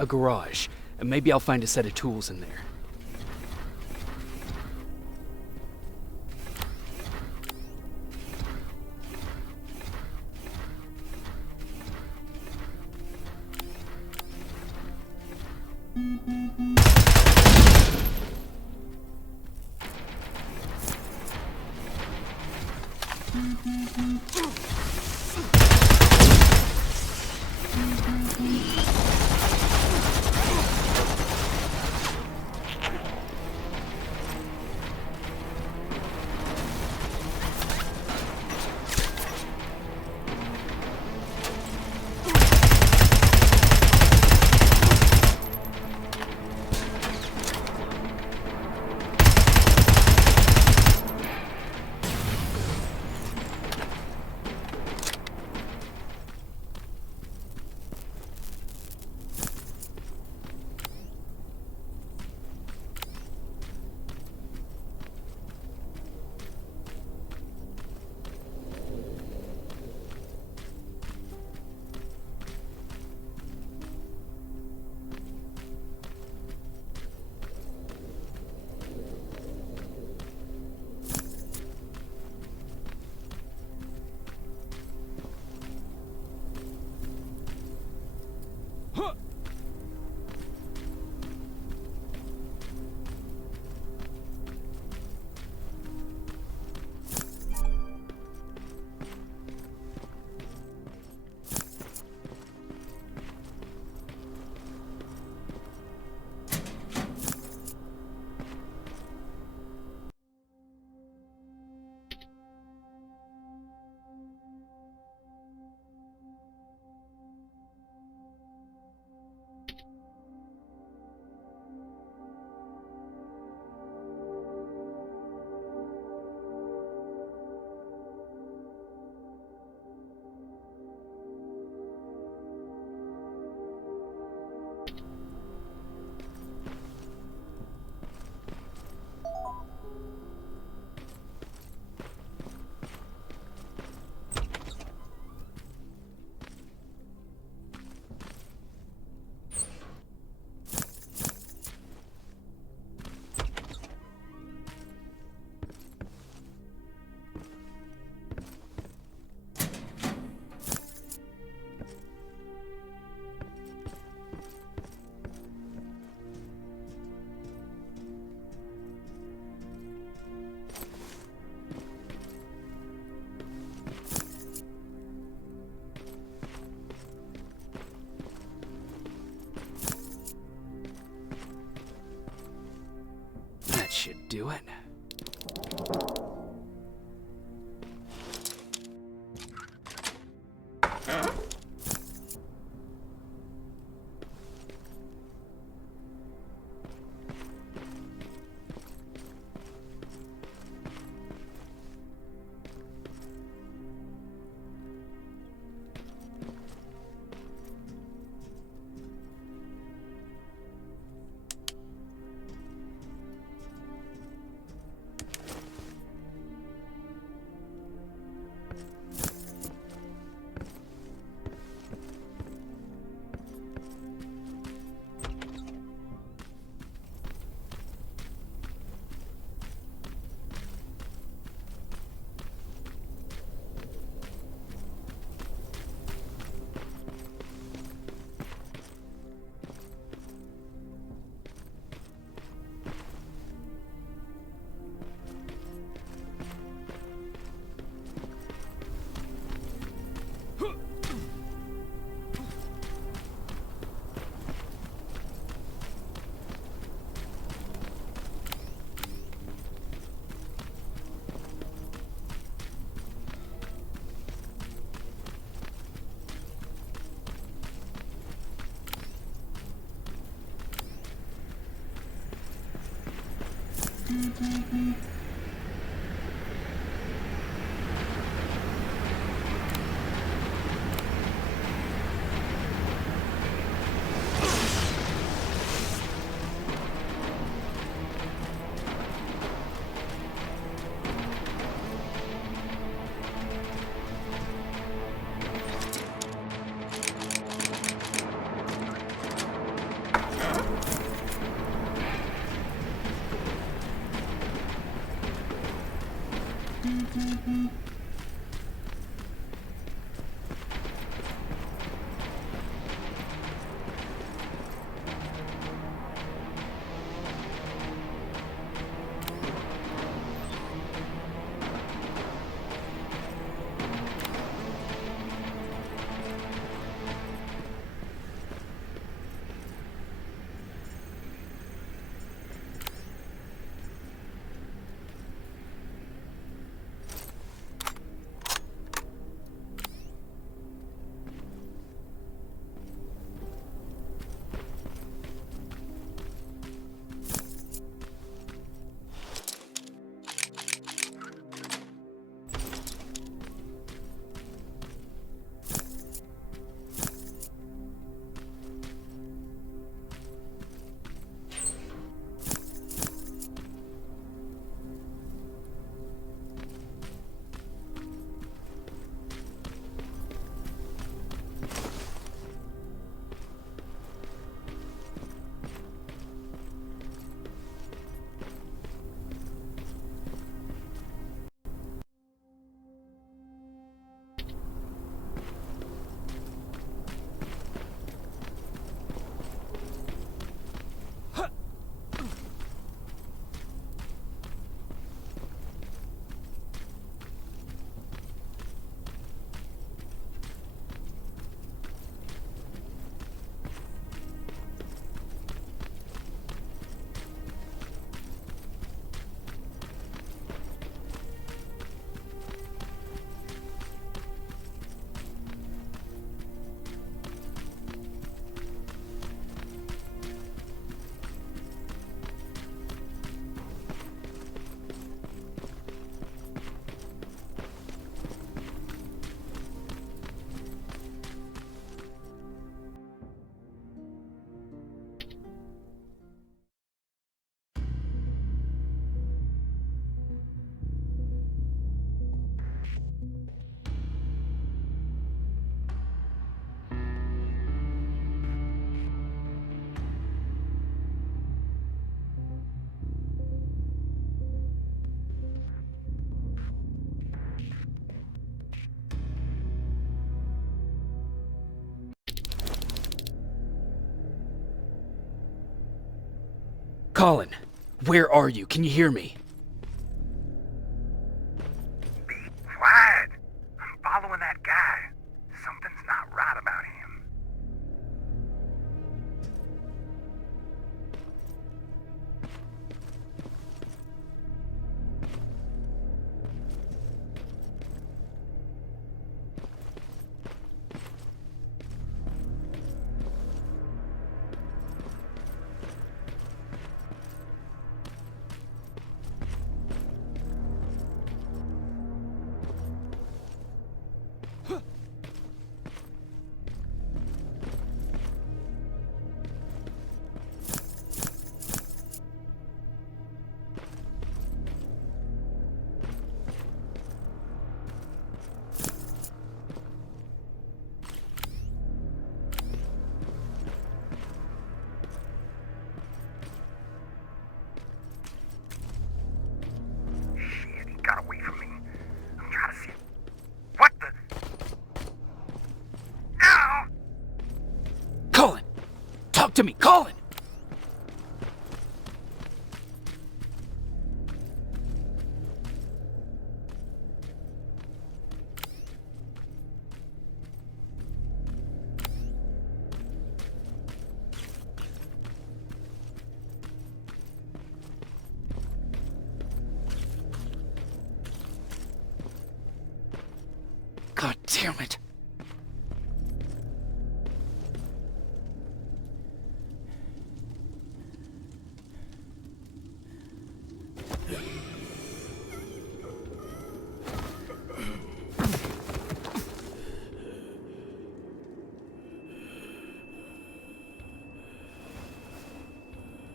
A garage, and maybe I'll find a set of tools in there. should do it. Colin, where are you? Can you hear me? Be quiet. I'm following that guy. Something's not right about him. to me! Colin! God damn it!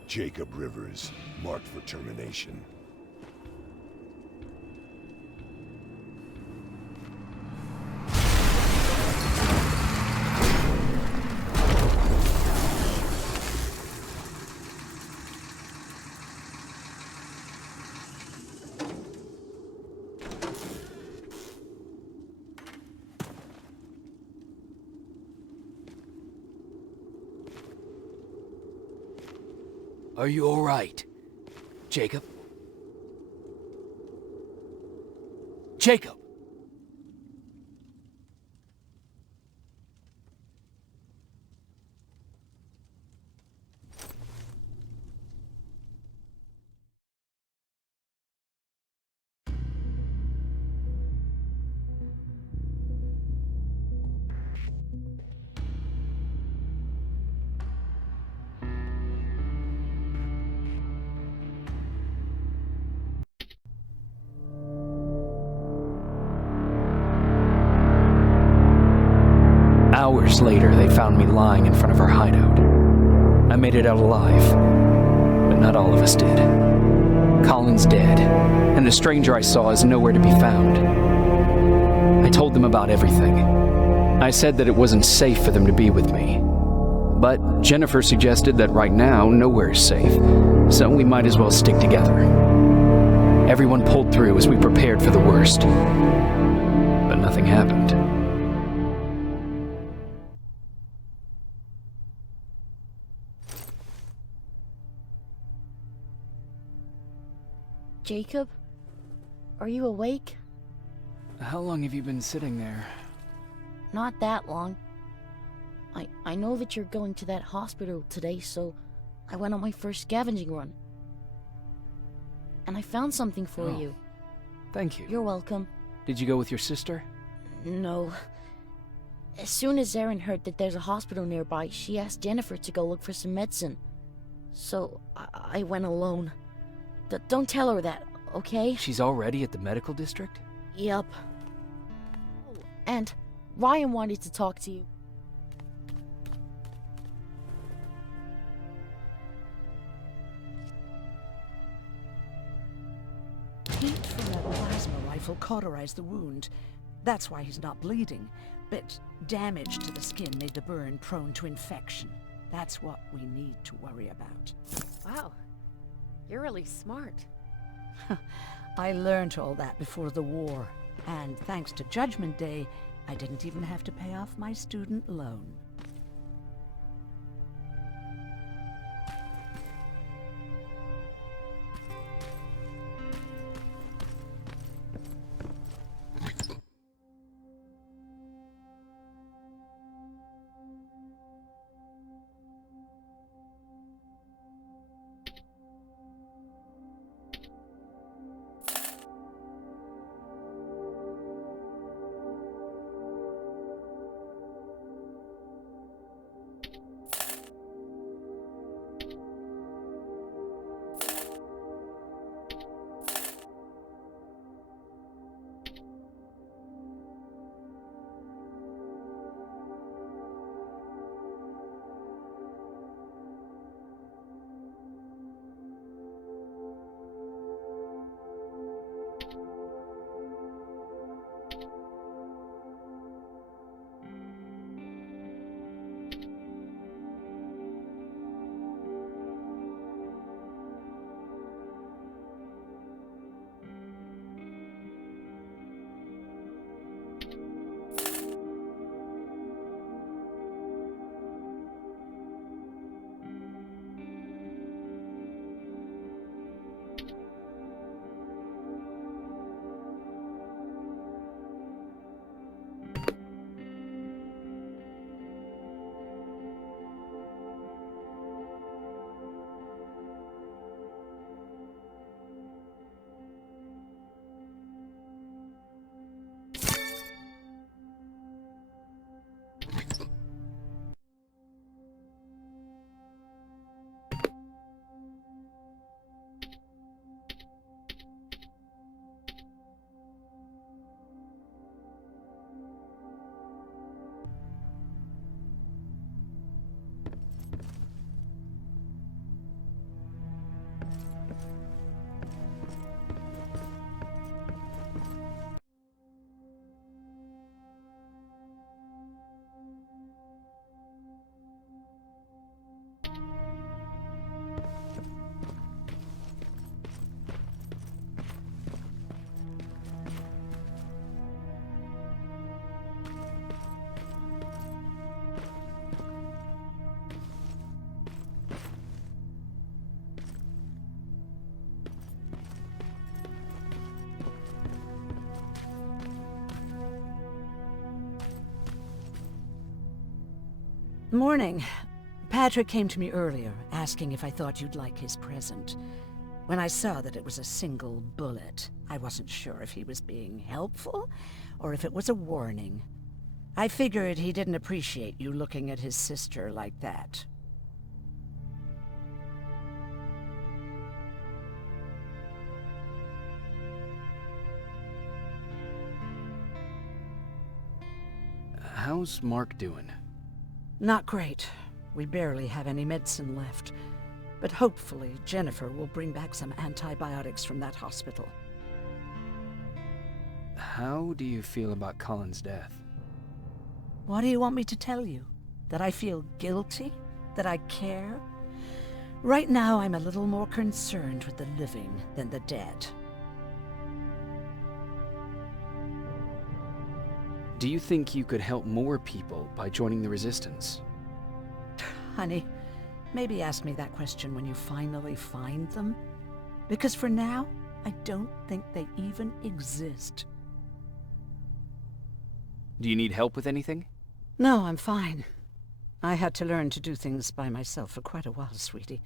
Jacob Rivers, marked for termination. Are you all right, Jacob? Jacob! Hours later, they found me lying in front of our hideout. I made it out alive, but not all of us did. Colin's dead, and the stranger I saw is nowhere to be found. I told them about everything. I said that it wasn't safe for them to be with me. But Jennifer suggested that right now, nowhere is safe, so we might as well stick together. Everyone pulled through as we prepared for the worst, but nothing happened. Jacob? Are you awake? How long have you been sitting there? Not that long. I know that you're going to that hospital today, so I went on my first scavenging run. And I found something for you. Thank you. You're welcome. Did you go with your sister? No. As soon as Erin heard that there's a hospital nearby, she asked Jennifer to go look for some medicine. So I went alone. Don't tell her that, okay? She's already at the medical district? Yup. Oh, and Ryan wanted to talk to you. Heat from that plasma rifle cauterized the wound. That's why he's not bleeding. But damage to the skin made the burn prone to infection. That's what we need to worry about. Wow, you're really smart. I learned all that before the war. And thanks to Judgment Day, I didn't even have to pay off my student loan. Morning. Patrick came to me earlier, asking if I thought you'd like his present. When I saw that it was a single bullet, I wasn't sure if he was being helpful or if it was a warning. I figured he didn't appreciate you looking at his sister like that. How's Mark doing? Not great. We barely have any medicine left. But hopefully Jennifer will bring back some antibiotics from that hospital. How do you feel about Colin's death? What do you want me to tell you? That I feel guilty? That I care? Right now I'm a little more concerned with the living than the dead. Do you think you could help more people by joining the Resistance? Honey, maybe ask me that question when you finally find them. Because for now, I don't think they even exist. Do you need help with anything? No, I'm fine. I had to learn to do things by myself for quite a while, sweetie.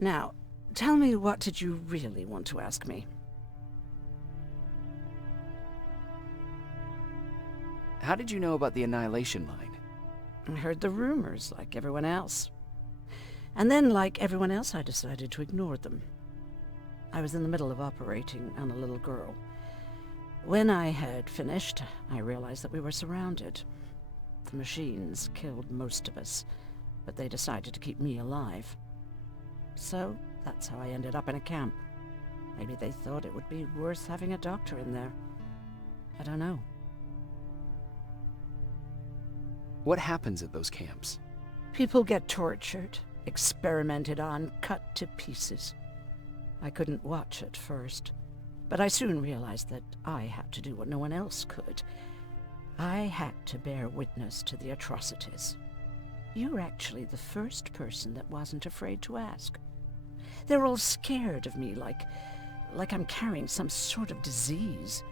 Now, tell me, what did you really want to ask me? How did you know about the Annihilation Line? I heard the rumors, like everyone else. And then, like everyone else, I decided to ignore them. I was in the middle of operating on a little girl. When I had finished, I realized that we were surrounded. The machines killed most of us, but they decided to keep me alive. So, that's how I ended up in a camp. Maybe they thought it would be worth having a doctor in there. I don't know. What happens at those camps? People get tortured, experimented on, cut to pieces. I couldn't watch at first, but I soon realized that I had to do what no one else could. I had to bear witness to the atrocities. You're actually the first person that wasn't afraid to ask. They're all scared of me, like I'm carrying some sort of disease.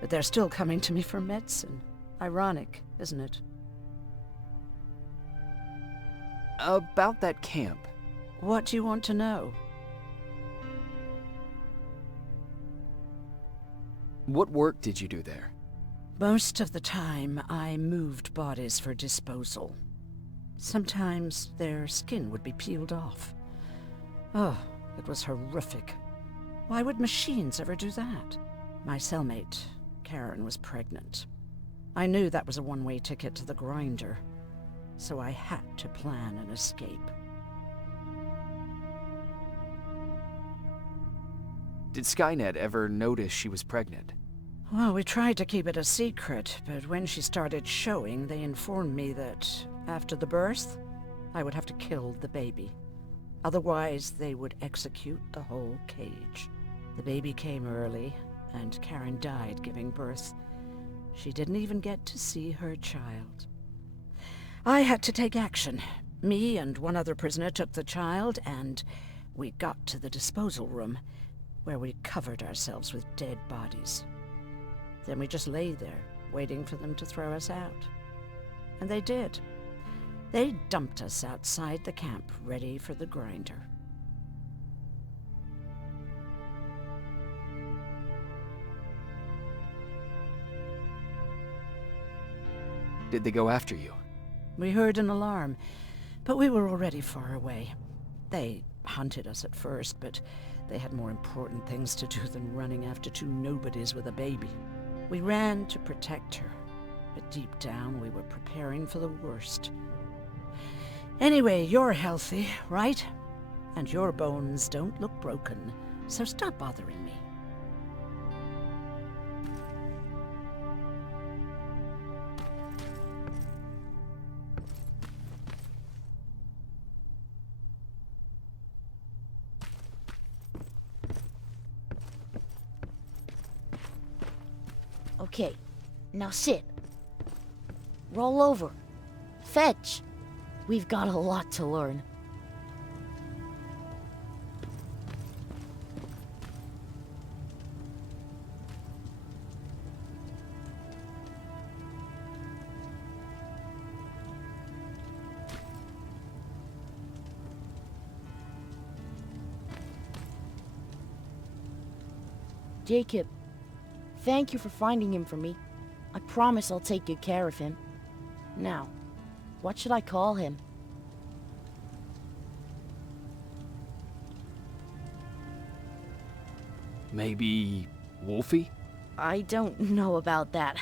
But they're still coming to me for medicine. Ironic, isn't it? About that camp. What do you want to know? What work did you do there? Most of the time, I moved bodies for disposal. Sometimes their skin would be peeled off. Oh, it was horrific. Why would machines ever do that? My cellmate, Karen, was pregnant. I knew that was a one-way ticket to the grinder, so I had to plan an escape. Did Skynet ever notice she was pregnant? Well, we tried to keep it a secret, but when she started showing, they informed me that after the birth, I would have to kill the baby. Otherwise, they would execute the whole cage. The baby came early, and Karen died giving birth. She didn't even get to see her child. I had to take action. Me and one other prisoner took the child, and we got to the disposal room, where we covered ourselves with dead bodies. Then we just lay there, waiting for them to throw us out. And they did. They dumped us outside the camp, ready for the grinder. Did they go after you? We heard an alarm, but we were already far away. They hunted us at first, but they had more important things to do than running after two nobodies with a baby. We ran to protect her, but deep down we were preparing for the worst. Anyway, you're healthy, right? And your bones don't look broken, so stop bothering me. Okay, now sit. Roll over. Fetch. We've got a lot to learn. Jacob, thank you for finding him for me. I promise I'll take good care of him. Now, what should I call him? Maybe Wolfie? I don't know about that.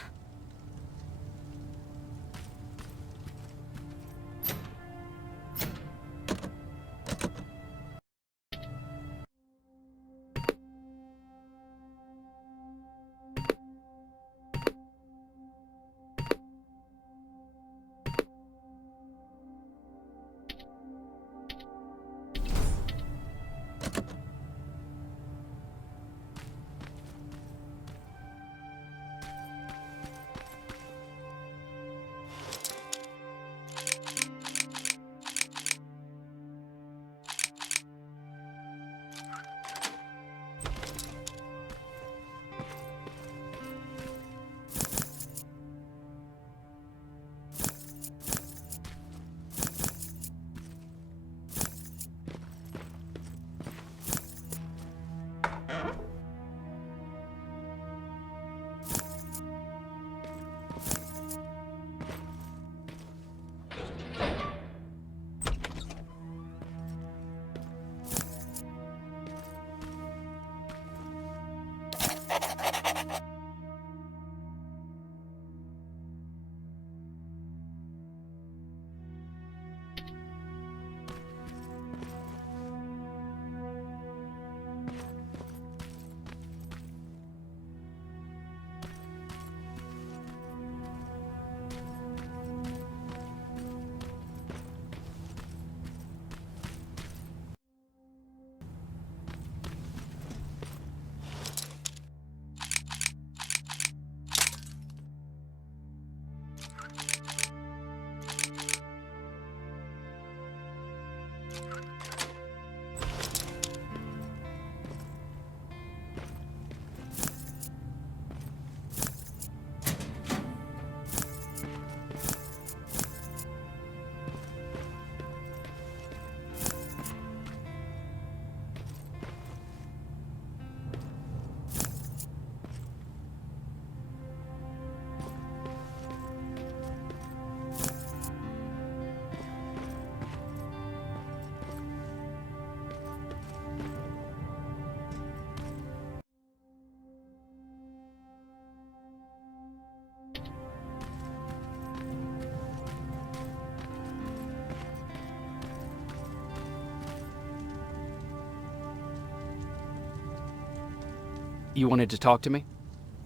You wanted to talk to me?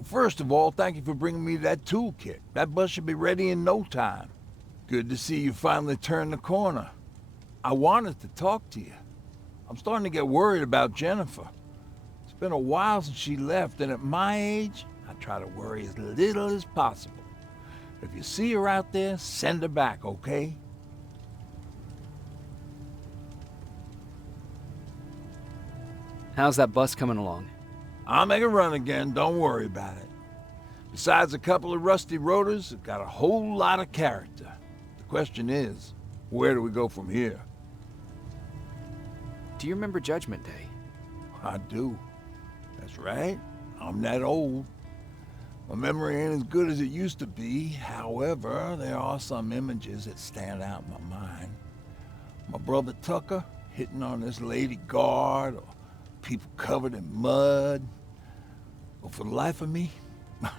First of all, thank you for bringing me that toolkit. That bus should be ready in no time. Good to see you finally turned the corner. I wanted to talk to you. I'm starting to get worried about Jennifer. It's been a while since she left, and at my age, I try to worry as little as possible. If you see her out there, send her back, okay? How's that bus coming along? I'll make a run again, don't worry about it. Besides a couple of rusty rotors, it's got a whole lot of character. The question is, where do we go from here? Do you remember Judgment Day? I do. That's right. I'm that old. My memory ain't as good as it used to be. However, there are some images that stand out in my mind. My brother Tucker hitting on this lady guard, or people covered in mud. But for the life of me, I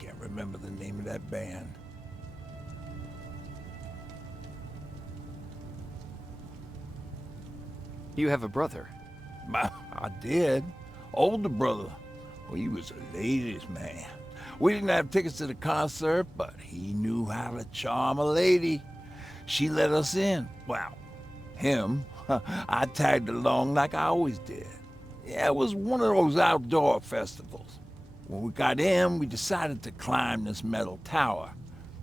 can't remember the name of that band. You have a brother. I did. Older brother. Well, he was a ladies' man. We didn't have tickets to the concert, but he knew how to charm a lady. She let us in. Well, him. I tagged along like I always did. Yeah, it was one of those outdoor festivals. When we got in, we decided to climb this metal tower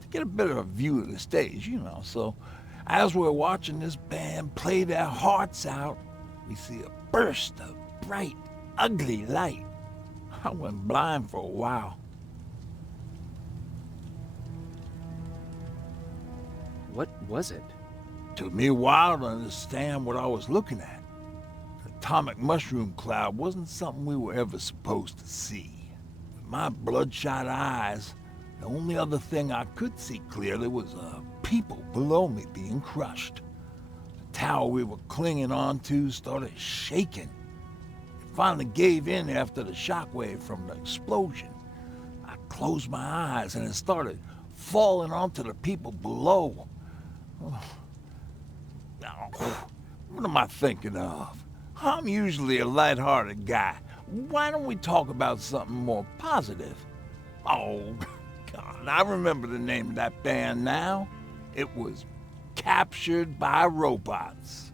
to get a bit of a view of the stage, you know. So as we're watching this band play their hearts out, we see a burst of bright, ugly light. I went blind for a while. What was it? Took me a while to understand what I was looking at. The atomic mushroom cloud wasn't something we were ever supposed to see. With my bloodshot eyes, the only other thing I could see clearly was people below me being crushed. The tower we were clinging onto started shaking. It finally gave in after the shockwave from the explosion. I closed my eyes and it started falling onto the people below. What am I thinking of? I'm usually a lighthearted guy. Why don't we talk about something more positive? Oh, God, I remember the name of that band now. It was Captured by Robots.